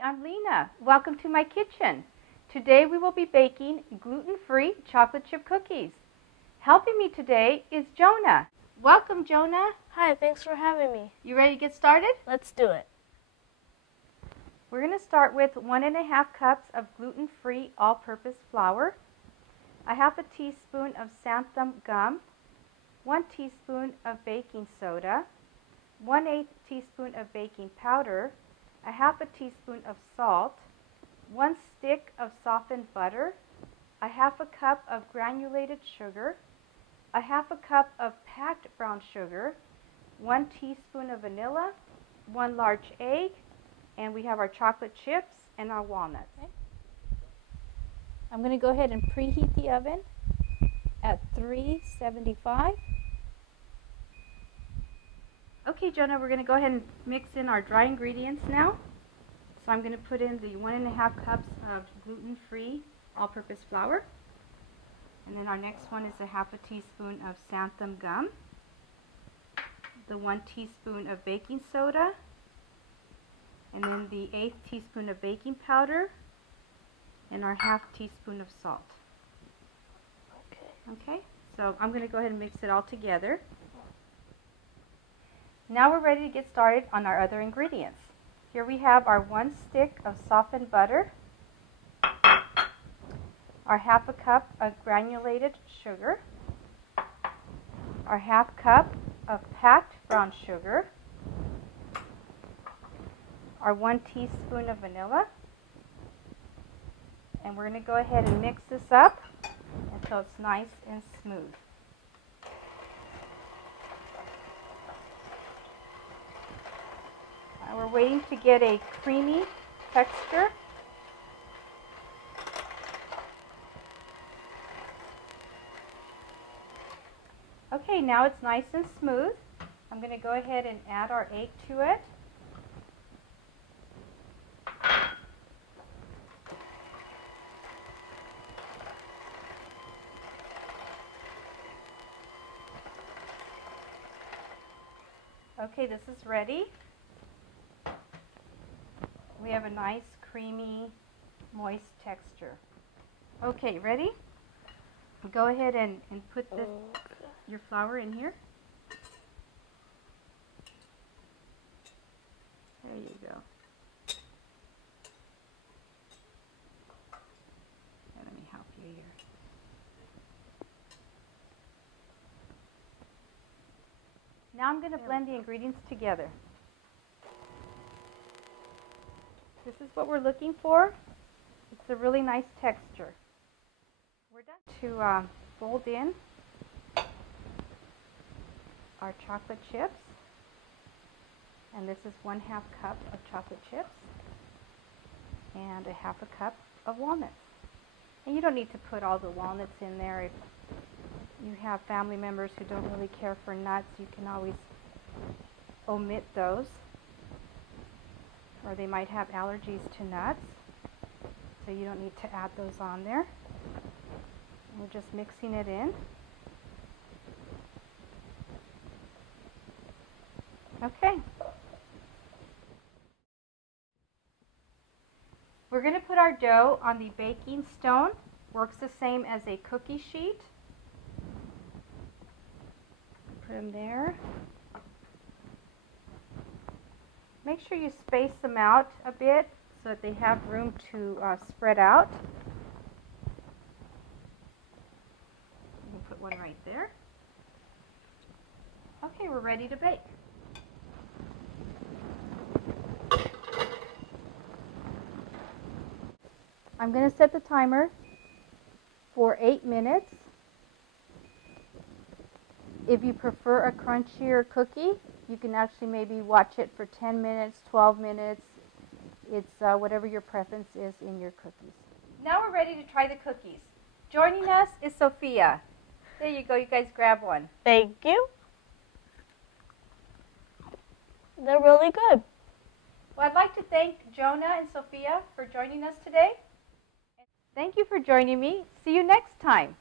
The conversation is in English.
Hi, I'm Lina. Welcome to my kitchen. Today we will be baking gluten-free chocolate chip cookies. Helping me today is Jonah. Welcome, Jonah. Hi, thanks for having me. You ready to get started? Let's do it. We're going to start with 1½ cups of gluten-free all-purpose flour, a ½ teaspoon of xanthan gum, 1 teaspoon of baking soda, 1/8 teaspoon of baking powder, a ½ teaspoon of salt, 1 stick of softened butter, a ½ cup of granulated sugar, a ½ cup of packed brown sugar, 1 teaspoon of vanilla, 1 large egg, and we have our chocolate chips and our walnuts. Okay. I'm going to go ahead and preheat the oven at 375. Okay, Jonah, we're going to go ahead and mix in our dry ingredients now. So I'm going to put in the 1½ cups of gluten-free all-purpose flour. And then our next one is a ½ teaspoon of xanthan gum, the 1 teaspoon of baking soda, and then the 1/8 teaspoon of baking powder, and our ½ teaspoon of salt. Okay, so I'm going to go ahead and mix it all together. Now we're ready to get started on our other ingredients. Here we have our 1 stick of softened butter, our ½ cup of granulated sugar, our ½ cup of packed brown sugar, our 1 teaspoon of vanilla, and we're going to go ahead and mix this up until it's nice and smooth. We're waiting to get a creamy texture. Okay, now it's nice and smooth. I'm going to go ahead and add our egg to it. Okay, this is ready. We have a nice, creamy, moist texture. Okay, ready? Go ahead and put your flour in here. There you go. Let me help you here. Now I'm going to blend the ingredients together. This is what we're looking for. It's a really nice texture. We're done to fold in our chocolate chips. And this is 1/2 cup of chocolate chips and a ½ cup of walnuts. And you don't need to put all the walnuts in there. If you have family members who don't really care for nuts, you can always omit those. Or they might have allergies to nuts, so you don't need to add those on there. We're just mixing it in. Okay. We're going to put our dough on the baking stone. Works the same as a cookie sheet. Put them there. Make sure you space them out a bit so that they have room to spread out. You can put one right there. Okay, we're ready to bake. I'm going to set the timer for 8 minutes. If you prefer a crunchier cookie, you can actually maybe watch it for 10 minutes, 12 minutes. It's whatever your preference is in your cookies. Now we're ready to try the cookies. Joining us is Sophia. There you go. You guys grab one. Thank you. They're really good. Well, I'd like to thank Jonah and Sophia for joining us today. Thank you for joining me. See you next time.